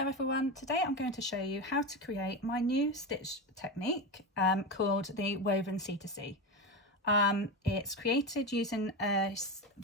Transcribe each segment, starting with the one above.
Hello everyone, today I'm going to show you how to create my new stitch technique called the Woven C2C. It's created using a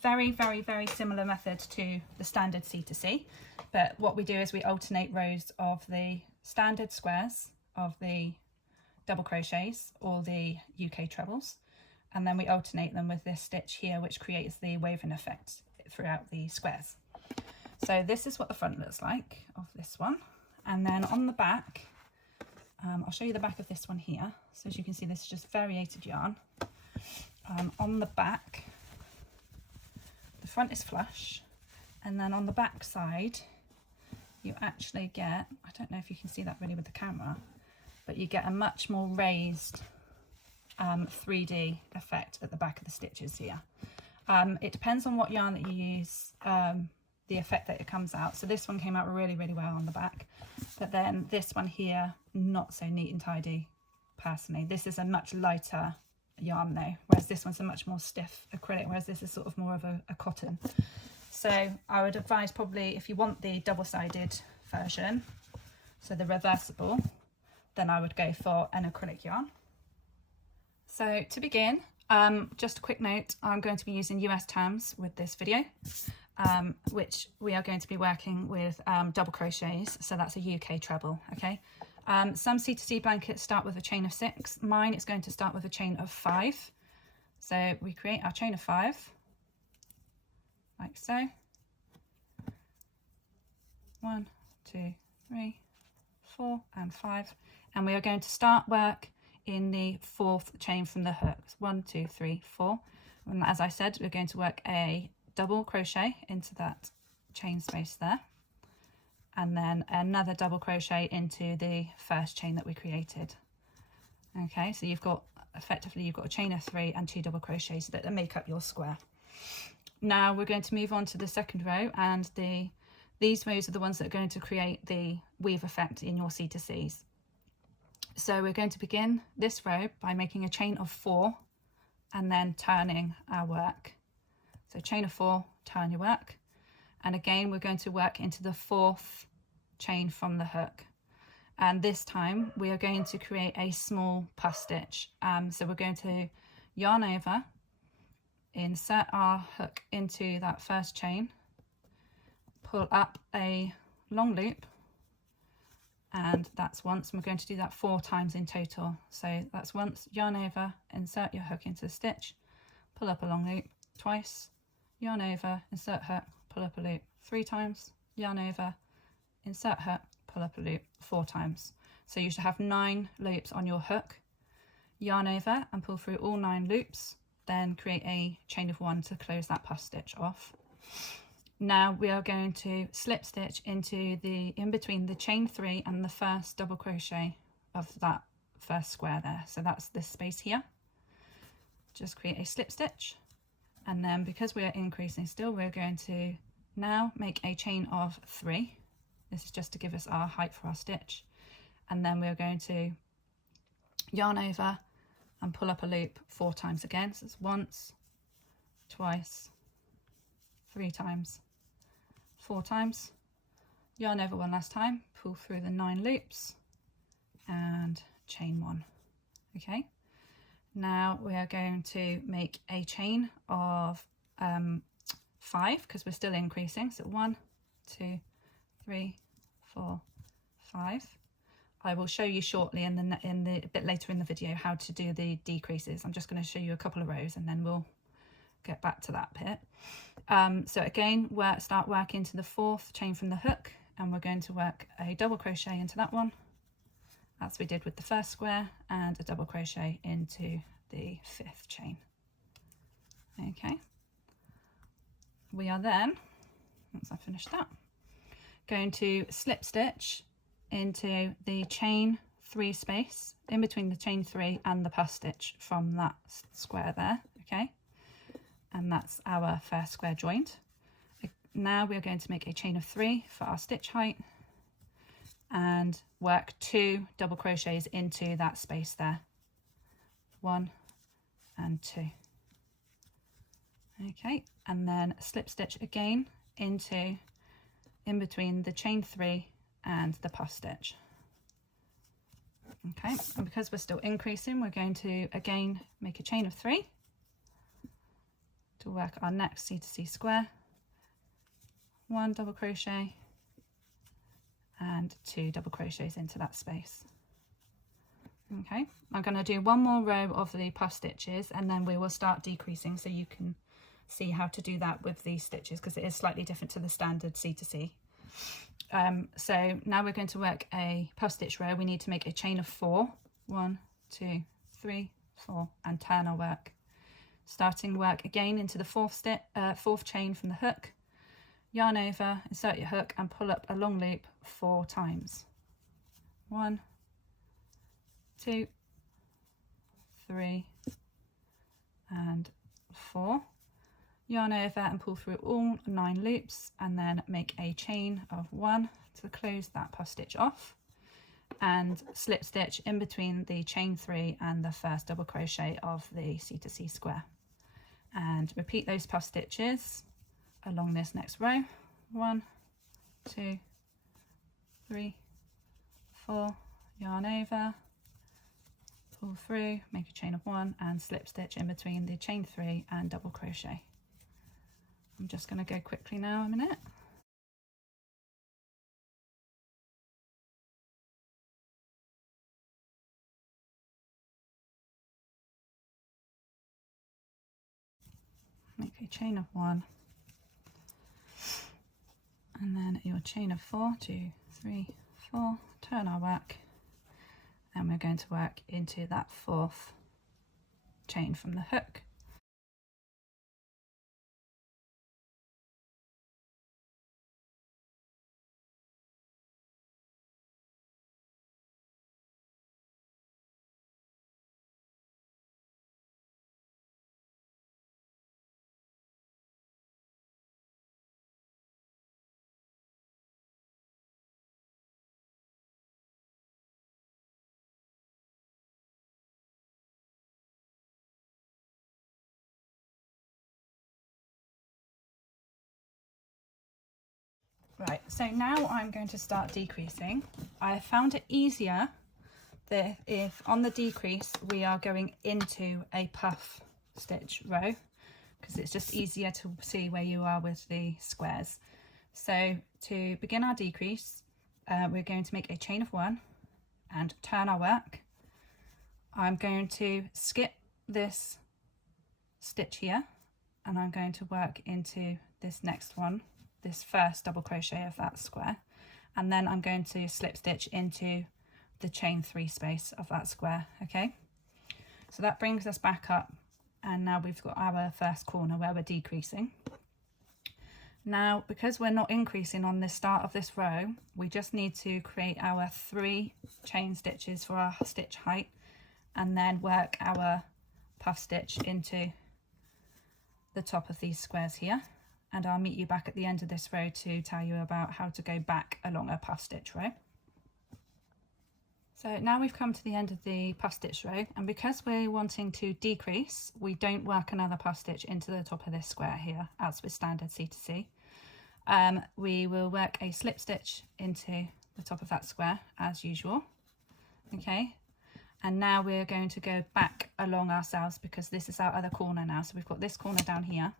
very similar method to the standard C2C, but what we do is we alternate rows of the standard squares of the double crochets or the UK trebles, and then we alternate them with this stitch here which creates the woven effect throughout the squares. So this is what the front looks like of this one, and then on the back, I'll show you the back of this one here. So as you can see, this is just variated yarn. On the back, the front is flush, and then on the back side, you actually get, I don't know if you can see that really with the camera, but you get a much more raised 3D effect at the back of the stitches here. It depends on what yarn that you use, the effect that it comes out. So this one came out really well on the back, but then this one here, not so neat and tidy personally. This is a much lighter yarn though, whereas this one's a much more stiff acrylic, whereas this is sort of more of a cotton. So I would advise probably if you want the double-sided version, so the reversible, then I would go for an acrylic yarn. So to begin, just a quick note, I'm going to be using US terms with this video. Which we are going to be working with double crochets, so that's a UK treble. Okay, some C2C blankets start with a chain of 6. Mine is going to start with a chain of 5. So we create our chain of 5 like so. 1, 2, 3, 4 and 5, and we are going to start work in the 4th chain from the hook. 1, 2, 3, 4, and as I said, we're going to work a double crochet into that chain space there, and then another double crochet into the first chain that we created. Okay, so you've got effectively a chain of 3 and 2 double crochets that make up your square. Now we're going to move on to the second row, and these rows are the ones that are going to create the weave effect in your C2Cs. So we're going to begin this row by making a chain of 4 and then turning our work. So chain of 4, turn your work, and again we're going to work into the 4th chain from the hook, and this time we are going to create a small puff stitch. So we're going to yarn over, insert our hook into that first chain, pull up a long loop, and that's once, and we're going to do that 4 times in total. So that's once, yarn over, insert your hook into the stitch, pull up a long loop, twice, yarn over, insert hook, pull up a loop 3 times, yarn over, insert hook, pull up a loop 4 times. So you should have 9 loops on your hook. Yarn over and pull through all 9 loops, then create a chain of 1 to close that puff stitch off. Now we are going to slip stitch into in between the chain 3 and the first double crochet of that first square there. So that's this space here. Just create a slip stitch. And then because we are increasing still, we're going to now make a chain of 3. This is just to give us our height for our stitch. And then we're going to yarn over and pull up a loop 4 times again. So it's once, twice, 3 times, 4 times. Yarn over 1 last time, pull through the 9 loops and chain 1. Okay. Now we are going to make a chain of 5 because we're still increasing. So 1, 2, 3, 4, 5. I will show you shortly in the a bit later in the video how to do the decreases. I'm just going to show you a couple of rows and then we'll get back to that bit. So again, start work into the 4th chain from the hook, and we're going to work a double crochet into that one, as we did with the first square, and a double crochet into the 5th chain. Okay, we are then, once I finish that, going to slip stitch into the chain 3 space in between the chain 3 and the puff stitch from that square there. Okay, and that's our first square joint. Now we're going to make a chain of 3 for our stitch height and work 2 double crochets into that space there, 1 and 2. Okay, and then slip stitch again into in between the chain 3 and the puff stitch. Okay, and because we're still increasing, we're going to again make a chain of 3 to work our next C2C square. 1 double crochet and 2 double crochets into that space. Okay, I'm going to do one more row of the puff stitches and then we will start decreasing, so you can see how to do that with these stitches because it is slightly different to the standard C2C. So now we're going to work a puff stitch row. We need to make a chain of 4. 1, 2, 3, 4, and turn our work. Starting work again into the fourth chain from the hook. Yarn over, insert your hook and pull up a long loop 4 times. 1, 2, 3, and 4. Yarn over and pull through all 9 loops and then make a chain of 1 to close that puff stitch off, and slip stitch in between the chain 3 and the first double crochet of the C2C square, and repeat those puff stitches along this next row. 1, 2, 3, 4, yarn over, pull through, make a chain of 1 and slip stitch in between the chain 3 and double crochet. I'm just going to go quickly now a minute. Make a chain of 1 and then your chain of 4, 2, 3, 4, turn our work, and we're going to work into that 4th chain from the hook. Right, so now I'm going to start decreasing. I found it easier that if on the decrease we are going into a puff stitch row, because it's just easier to see where you are with the squares. So to begin our decrease, we're going to make a chain of 1 and turn our work. I'm going to skip this stitch here and I'm going to work into this next one, this first double crochet of that square, and then I'm going to slip stitch into the chain 3 space of that square. Okay, so that brings us back up, and now we've got our first corner where we're decreasing. Now, because we're not increasing on the start of this row, we just need to create our 3 chain stitches for our stitch height and then work our puff stitch into the top of these squares here. And I'll meet you back at the end of this row to tell you about how to go back along a puff stitch row. So now we've come to the end of the puff stitch row, and because we're wanting to decrease, we don't work another puff stitch into the top of this square here as with standard C2C. We will work a slip stitch into the top of that square as usual. Okay, and now we're going to go back along ourselves because this is our other corner now. So we've got this corner down here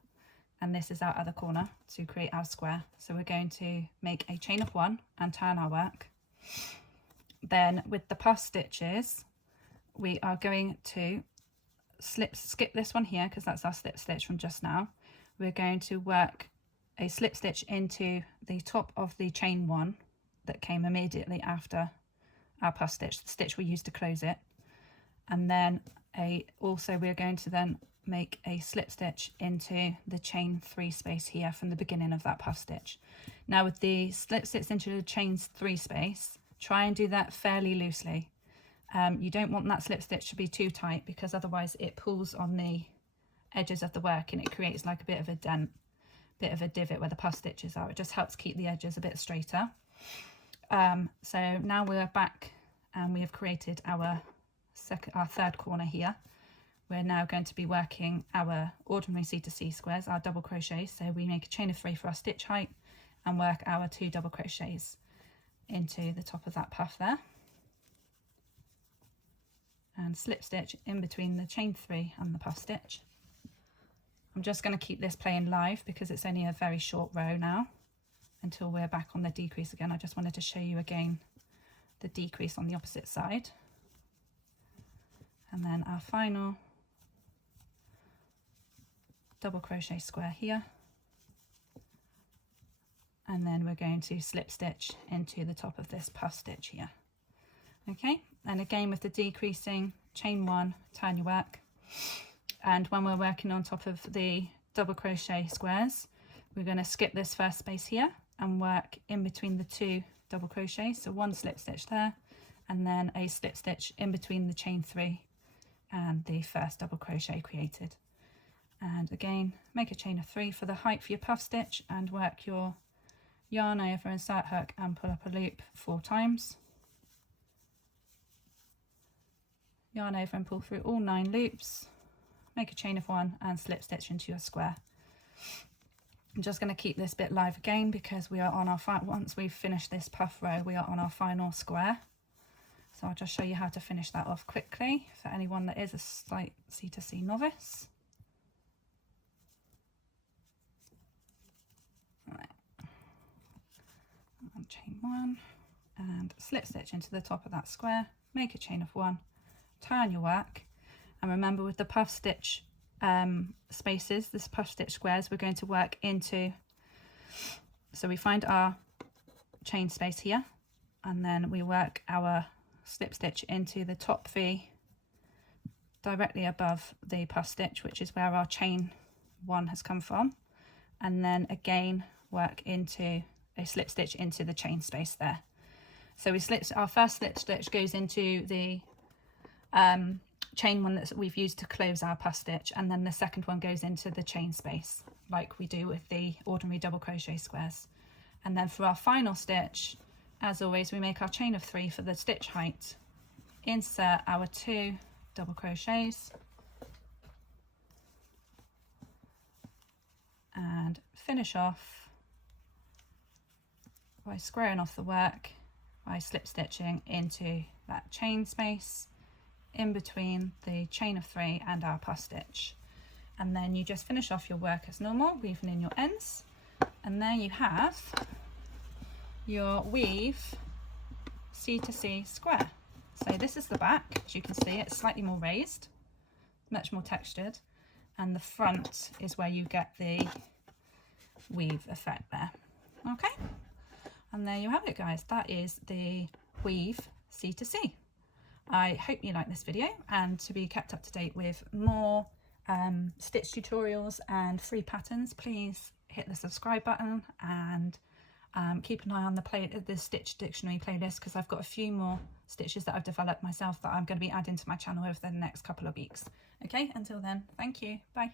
and this is our other corner to create our square. So we're going to make a chain of 1 and turn our work. Then with the puff stitches, we are going to skip this one here because that's our slip stitch from just now. We're going to work a slip stitch into the top of the chain 1 that came immediately after our puff stitch, the stitch we used to close it. And then also we're going to then make a slip stitch into the chain 3 space here from the beginning of that puff stitch. Now with the slip stitch into the chain 3 space, try and do that fairly loosely. You don't want that slip stitch to be too tight because otherwise it pulls on the edges of the work and it creates like a bit of a dent, bit of a divot where the puff stitches are. It just helps keep the edges a bit straighter. So now we're back and we have created our third corner here. We're now going to be working our ordinary C2C squares, our double crochets. So we make a chain of 3 for our stitch height and work our 2 double crochets. into the top of that puff there, and slip stitch in between the chain 3 and the puff stitch. I'm just going to keep this playing live because it's only a very short row now until we're back on the decrease again. I just wanted to show you again the decrease on the opposite side, and then our final double crochet square here, and then we're going to slip stitch into the top of this puff stitch here. Okay, and again with the decreasing, chain 1, turn your work, and when we're working on top of the double crochet squares, we're going to skip this first space here and work in between the 2 double crochets, so 1 slip stitch there, and then a slip stitch in between the chain 3 and the first double crochet created. And again, make a chain of 3 for the height for your puff stitch, and work your yarn over, insert hook and pull up a loop 4 times. Yarn over and pull through all 9 loops, make a chain of 1 and slip stitch into your square. I'm just going to keep this bit live again because we are on our once we've finished this puff row, we are on our final square. So I'll just show you how to finish that off quickly for anyone that is a slight C2C novice. Right. And chain 1 and slip stitch into the top of that square, make a chain of 1, turn your work, and remember with the puff stitch spaces, this puff stitch squares, we're going to work into, so we find our chain space here and then we work our slip stitch into the top V directly above the puff stitch, which is where our chain 1 has come from, and then again work into a slip stitch into the chain space there. So we our first slip stitch goes into the chain 1 that we've used to close our puff stitch, and then the second one goes into the chain space like we do with the ordinary double crochet squares. And then for our final stitch, as always, we make our chain of 3 for the stitch height, insert our 2 double crochets and finish off by squaring off the work by slip stitching into that chain space in between the chain of 3 and our puff stitch. And then you just finish off your work as normal, weaving in your ends, and there you have your Weave C2C square. So this is the back. As you can see, it's slightly more raised, much more textured, and the front is where you get the weave effect there. Okay, and there you have it, guys. That is the Weave C2C. I hope you like this video, and to be kept up to date with more stitch tutorials and free patterns, please hit the subscribe button and keep an eye on the Stitch Dictionary playlist, because I've got a few more stitches that I've developed myself that I'm going to be adding to my channel over the next couple of weeks. Okay, until then, thank you, bye.